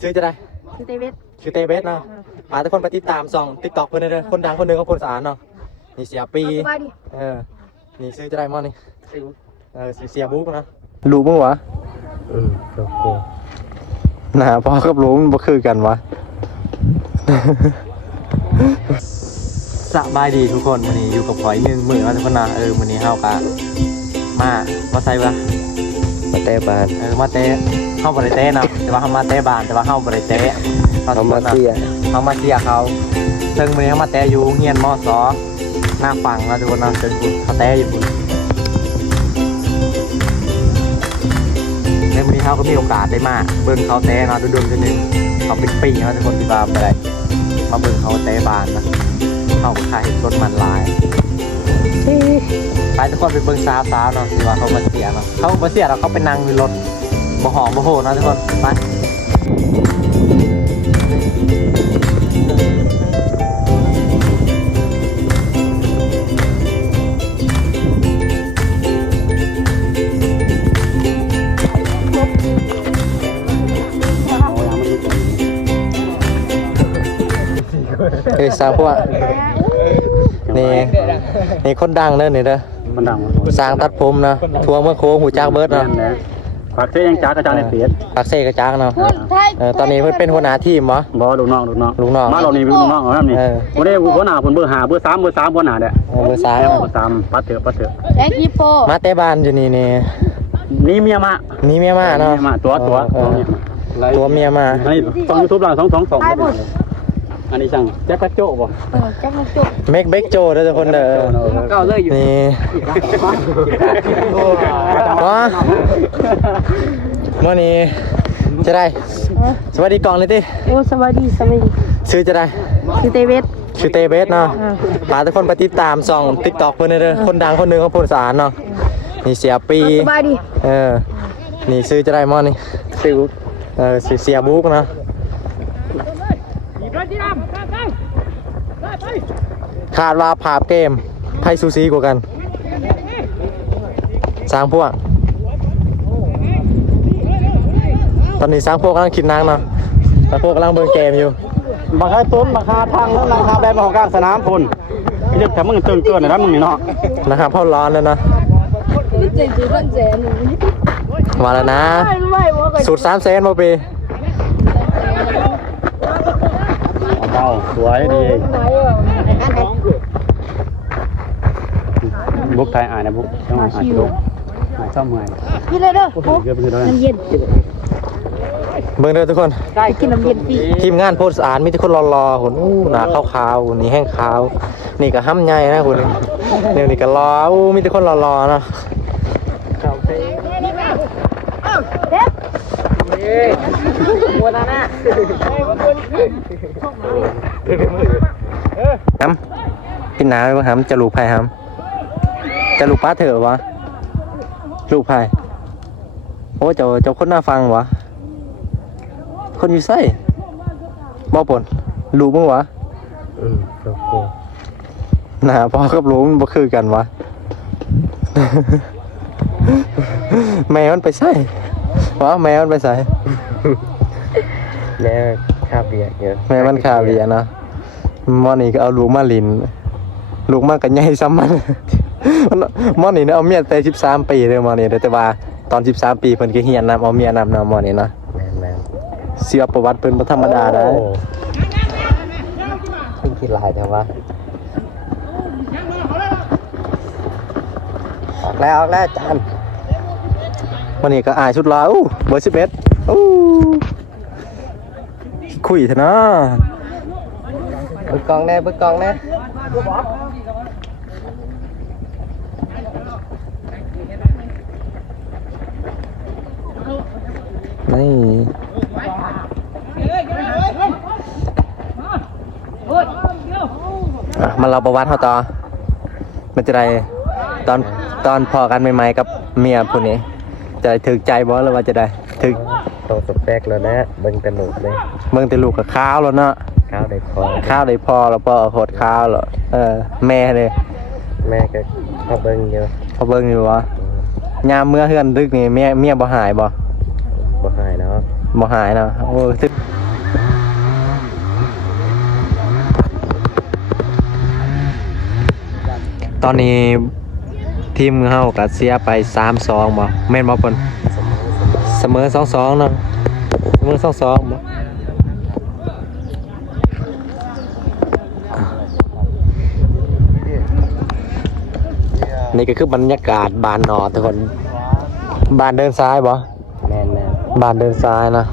ชื่อจะได้ชื่อเตเวสชื่อเตเบสเนาะพาทุกคนไปติดตามส่องติ๊กต็อกเพื่อนเลยคนดังคนหนึ่งของคนสารเนาะนี่เสียปีนี่ชื่อจะได้มั้งนี่เสียบุ๊กนะรู้มั้งวะครับกูนะพ่อกับรู้มันบ่คือกันวะสบายดีทุกคนวันนี้อยู่กับพลอยหนึ่งมือมาทุกคนนะวันนี้เฮากะมาใส่ปะมาเตะบานมาเตะเข้าบริเตะนะแต่ว่าเขามาเตะบานแต่ว่าเข้าบริเตะเขามาเสียเขาซึ่งวันนี้เขามาเตะอยู่เฮียนมอสอหน้าฝั่งนะทุกคนนะซึ่งเขาเตะอยู่ในวันนี้เขาก็มีโอกาสได้มาเบิ้งเขาเตะนะดูทีนึงเขาเป็นปีนะทุกคนที่มาไปได้มาเบิ้งเขาเตะบานนะเขาถ่ายต้นมันลายไปทุกคนไปเบิ้งสาวเนาะที่ว่าเขามาเสียเนาะเขามาเสียแล้วเขาไปนั่งในรถบ่หอมบ่โหนะทุกคนไปสาวพวกนี่คนดังเด้อนี่เด้อมันดังสร้างตัดผมนะทัวร์เมื่อโค้งหูจักเบิร์ดเนาะผักเสียยังจ้ากระจายในเปียดผักเสกระจักเนาะตอนนี้เพิ่นเป็นหัวหน้าทีมเหรอบ่ลูกน้องมาเรานี่ลูกน้องเอานี่วันนี้หัวหน้าคนเบอร์5เบอร์3หัวหน้าเด้อเบอร์3ปัดเถอะแจ็คฮิปโปมาเตะบานอยู่นี่นี่เมียมาเนาะตัวเมียมาอันนี้ช่อง YouTube ล่ะ222อันนี้ช่างแจ็คโจ้บ่แจ็คโจ้เมกเบกโจเด้อทุกคนเด้อเก่าเลยอยู่นี่ว้ามื้อนี้จะได้สวัสดีกองเลยติโอ้สวัสดีชื่อจะได้ชื่อเตเวสเนาะพาทุกคนไปติดตามส่อง TikTok เพิ่นเลยคนดังคนหนึ่งของคนสารเนาะนี่เสียปีสบายดีนี่ชื่อจะได้มั้งนี่เสียบุ๊กนะคาดว่าภาพเกมไพ่ซูซีกว่ากันสร้างพวกตอนนี้สร้างพวกกำลังคิดนางเนาะสร้างพวกกำลังเบิ่งเกมอยู่มาค่าต้นมาค่าทางแล้วราคาแบบของกลางสนามพุ่นเดี๋ยวถ้ามึงตื่นเกินนะมึงนี่เนาะนะครับเพราะร้อนแล้วนะมาแล้วนะสูตร3 เซนมาปีสวยดีบุ๊กไทยอ่านนะบุ๊กต้องอ่านบุ๊กอ่านชอบเมื่อยกินเลยเด้อน้ำเย็นเบิ่งเด้อทุกคนกินน้ำเย็นปีทีมงานโพสต์อ่านมีแต่คนรอๆหุ่นหนาขาวๆนี่แห้งขาวนี่ก็ห้ำใหญ่นะคุณนี่ก็รอมีแต่คนรอๆนะหัวหน้าฮัมกินน้ำไหมฮัมจะลูกไผ่ฮัมจะลูกป้าเถอะวะลูกไผ่โอ้เจ้าคนน่าฟังวะคนอยู่ไส้บ่ปนลูกมึงวะครับกูนะพ่อกับลูกมันบ่คือกันวะแม่มันไปใส่วะแม่มันไปใส่แม่คาเบียเยอะแม่มันคาเบียนะมอนี่ก็เอาลูกมาลินลูกมากกันใหญ่ซ้ำมันมอนี่เนี่ยเอาเมียแต่13 ปีเลยมอนี่แต่ว่าตอน13 ปีเพิ่นก็เฮียนนำเอาเมียนำเนาะมอนี่นะเสียประวัติเพิ่นบ่ธรรมดาได้เพิ่งคิดหลายแต่ว่าออกแล้วจานวันนี้ก็อายชุดลอยเบอร์11คุยเถอะนะเบิกกองแน่นี่มาเราประวัติเขาต่อมันจะได้ตอนพอกันใหม่ๆกับเมียผู้นี้จะได้ถึกใจบ่หรือว่าจะได้ถึกต้องสเปกแล้วนะเบิ่งแต่ลูกเลยเบิ่งแต่ลูกกับข้าวแล้วเนาะข้าวได้พอแล้วพอโหดข้าวแล้วแม่เลยแม่ก็เขาเบิ่งอยู่วะยามเมื่อเฮือนดึกนี่เมียบ่หายบ่หายเนาะ บ่หายเนาะโอ้ซึตอนนี้ทีมเฮาก็เสียไป 3-2 บ่แม่นบ่เพิ่นเสมอ 2-2 เนาะเสมอ 2-2 บ่นี่ก็คือบรรยากาศบ้านนอทุกคนบ้านเดินซ้ายบ่ แม่น บ้านเดินซ้ายนะ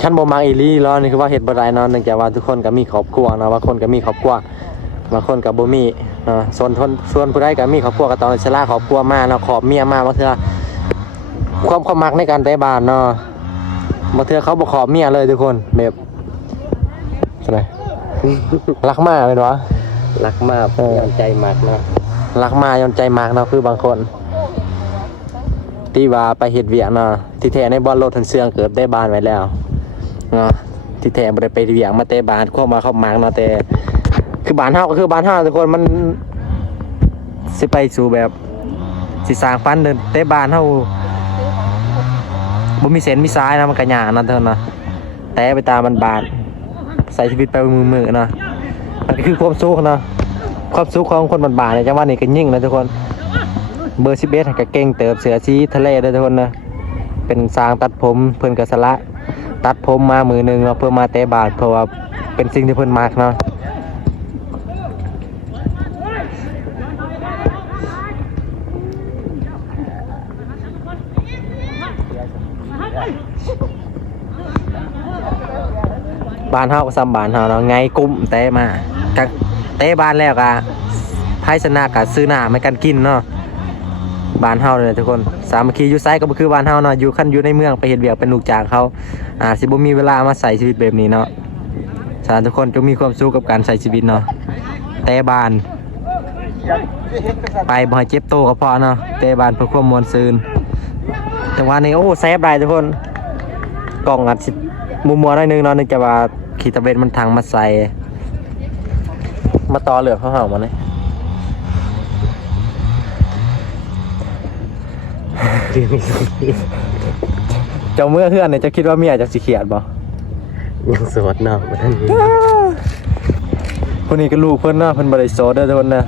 ขั้นบ่มักอีหลีล้อนี่คือว่าเฮ็ดบ่ได้เนาะเนื่องจากว่าทุกคนก็มีครอบครัวเนาะบางคนก็มีครอบครัวบางคนก็บ่มีเนาะส่วนผู้ใดก็มีครอบครัวก็ต้องชราครอบครัวมาเนาะขอบเมียมาบางเทื่อความมักในการแต่บ้านเนาะบางเทื่อเขาบ่ขอบเมียเลยทุกคนแบบจังได๋ รักมากแม่นบ่ รักมากย้อนใจมากเนาะ รักมาย้อนใจมากเนาะคือบางคนที่ว่าไปเฮ็ดเวียกเนาะที่แท้ในบ่อนรถทันเสื่องเกิดได้บ้านไว้แล้วเนาะที่แท้บ่ได้ไปเวียกมาแต่บ้านควบมาเข้ามากเนาะแต่คือบ้านเฮาก็คือบ้านเฮาทุกคนมันสิไปสู่แบบสิสร้างฝันเดินแต่บ้านเฮาบ่มีเส้นมีสายนะมันก็ยากนั่นเท่านั้นนะแต่ไปตามมันบานใส่ชีวิตไปมือๆเนาะมันก็คือความสุขเนาะความสุขของคนบ้านๆเนี่ยจังว่านี่ก็ยิ่งนะทุกคนเบอร์11ก็เก่งเติบเสือสีทะเลเด้อทุกคนนะเป็นสร้างตัดผมเพิ่นก็สละตัดผมมามือนึงเนาะเพื่อมาเตะบาสเพราะว่าเป็นสิ่งที่เพิ่นมักเนาะบ้านเฮาก็ซ้ำบ้านเฮาเนาะไงกุ้มเตะมากัเตะบ้านแล้วก็ไพ่ชนะก็ซื้อหน้าไม่กันกินเนาะบ้านเฮาเลยทุกคนสามัคคีอยู่ไสก็บ่คือบ้านเฮาเนาะอยู่คันอยู่ในเมืองไปเฮ็ดเวียกเป็นลูกจ้างเขาสิบ่มีเวลามาใช้ชีวิตแบบนี้เนาะฉะนั้นทุกคนจงมีความสุขกับการใช้ชีวิตเนาะแต่บ้านไปบ่ให้เจ็บโตก็พอเนาะแต่บ้านเพื่อความม่วนซื่นแต่ว่านี่โอ้แซ่บได้ทุกคนกล่องอัดสิมัวๆหน่อยนึงเนาะนึกจะว่าขีตะเวนมันทางมาใส่มาต่อเหลือกเขาเห่ามาเลยเจ้าเมื่อเพื่อนเนี่ยจะคิดว่าเมียจะสิเขียดบ่ ยังโสดเนาะบ่ทันมี คนนี้ก็ลูกเพิ่นเนาะเพิ่นบ่ได้โสดเด้อทุกคนนะ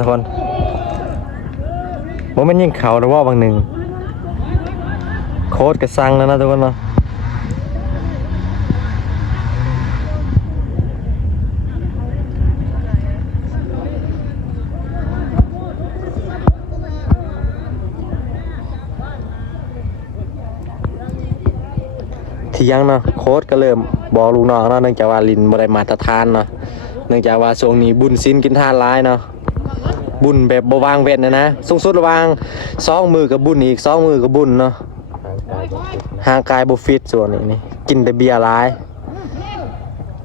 ทุกคนบ่แม่นยิงเขาหรือว่าบางหนึ่งโคตรกระซังแล้วนะทุกคนเนาะที่ยังเนาะโค้ดก็เริ่มบอกลูกน้องเนาะเนื่องจากว่าลินบ่ได้มาตรฐานเนาะเนื่องจากว่าช่วงนี้บุญศีลกินทานหลายเนาะบุญแบบบ่วางเว้นนะสูงสุดระหว่าง2มือกับบุญอีก2มือกับบุญเนาะห่างกายบ่ฟิตส่วนนี้กินแต่เบียร์หลาย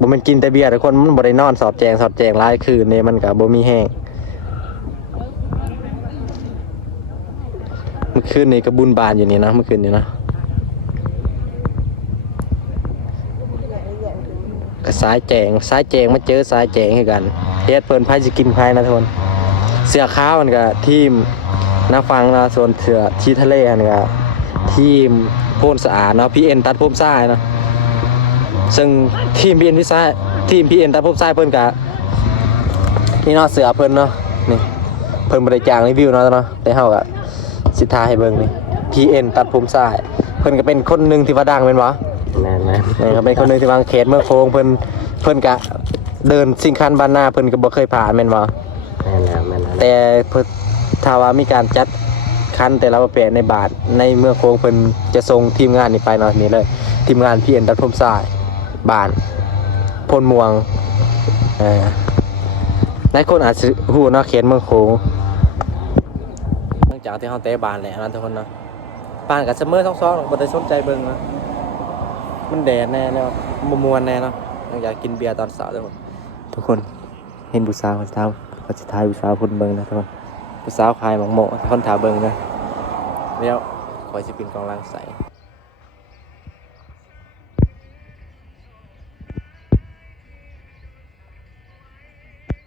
บ่แม่นกินแต่เบียร์แต่คนมันบ่ได้นอนสอดแจงหลายคืนนี่มันก็บ่มีแห้งเมื่อคืนนี้ก็บุญบานอยู่นี่นะเมื่อคืนนี้นะก็สายแจงมาเจอสายแจงให้กันเฮ็ดเพิ่นไผสิกินไผนะทุกคนเสื้อขาวมันก็ทีมน้าฟังนะส่วนเสื้อที่ทะเลอันก็ทีมโพนสะอาดเนาะ PN ตัดผมทรายเนาะซึ่งทีม PN ตัดผมทรายเพิ่นก็นี่เนาะเสื้อเพิ่นเนาะนี่เพิ่นบ่ได้จ้างรีวิวเนาะแต่เฮาก็สิทาให้เบิ่งนี่ PN ตัดผมทรายเพิ่นก็เป็นคนหนึงที่ว่าดังแม่นบ่แม่น นี่ครับเป็นคนหนึงที่วางเขตเมื่อโค้งเพิ่นกะเดินสิ่งคันบ้านหน้าเพิ่นก็บ่เคยผ่านแม่นบ่ แม่น แต่เพิ่นถ้าว่ามีการจัดคันแต่ละประเภทในบาทในเมื่อโค้งเพิ่นจะส่งทีมงานนี่ไปเนาะนี่เลยทีมงานพี่เอ็นตัดผมทรายบ้านพลม่วงหลายคนอาจสิฮู้เนาะเขตเมืองโค้งหลังจากที่เฮาเตะบ้านแล้วนะทุกคนเนาะบ้านก็เสมอ2-2บ่ได้สนใจเบิ่งเนาะมันแดดแน่แล้วมวนแน่เนาะหลังจากกินเบียร์ตอนเช้าทุกคนเห็นผู้สาวคนเช้าก็สิทายผู้สาวคนเบิ่งนะทุกคนผู้สาวขายหมองโมคนถาเบิ่งนะแล้วคอยสิเป็นกองลังใส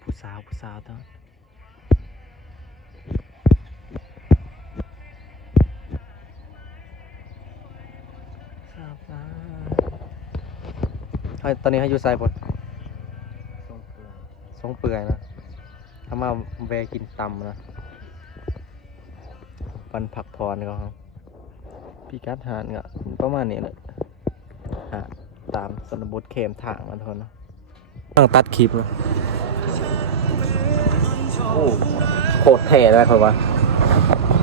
ผู้สาวต้อง ตอนนี้ให้อยู่ไซบนทรงเปื่อยนะถ้ามาแวะกินตำนะวันผักพรก็ครับพี่กัดหานก็ประมาณนี้เลยตามสนบทเข็มทางนะทุกคนนะต้องตัดคลิปนะโอ้โคตรเท่เลยครับว่า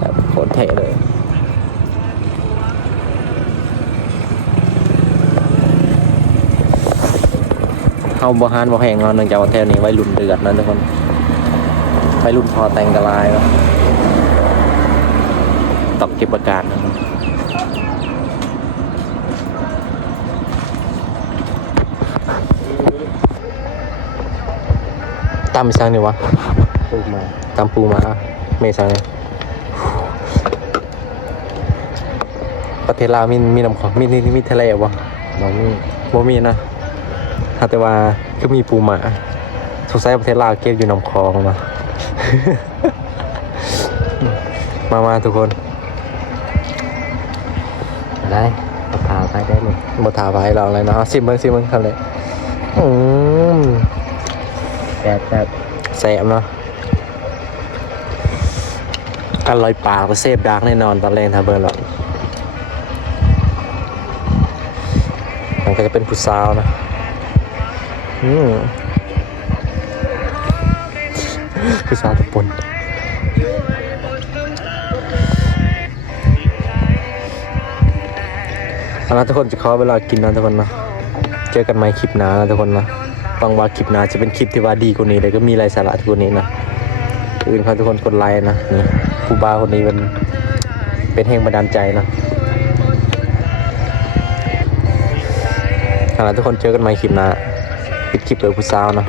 แบบโคตรเท่เลยเอาบ่ฮานบ่แหงเนาะเนื่องจากว่าแถวนี้ไว้รุ่นเดือดนะทุกคนไว้รุ่นพอแต่งกระลายแล้วต้องเก็บอาการนะตามอีสังนี่วะ ปูมา ตามปูมาเมสังเนี่ยประเทศลาวมีน้ำของมีทะเลบ่ บ่มีนะแต่ว่าคือมีปูหมาสงสัยประเทศลาวเก็บอยู่น้ำคลองมา มาทุกคน ได้พาไปได้เลย มาถามไปเราเลยนะซิมเบิ้งทำเลยแสบเนาะอร่อยปากและเซฟดาร์กแน่นอนตอนแรกทำเบอร์หรอกมันก็จะเป็นผู้สาวนะผู้สาวตะปนเอาละทุกคนจะขอเวลากินนะทุกคนนะเจอกันใหม่คลิปหน้านะทุกคนนะฟังว่าคลิปหน้าจะเป็นคลิปที่ว่าดีกว่านี้เลยก็มีรายสาระกว่านี้นะอื่นขอทุกคนกดไลค์นะนี่ผู้บ่าวคนนี้เป็นแห่งบันดาลใจนะเอาละทุกคนเจอกันใหม่คลิปหน้าปิดคลิปเลยผู้สาวนะ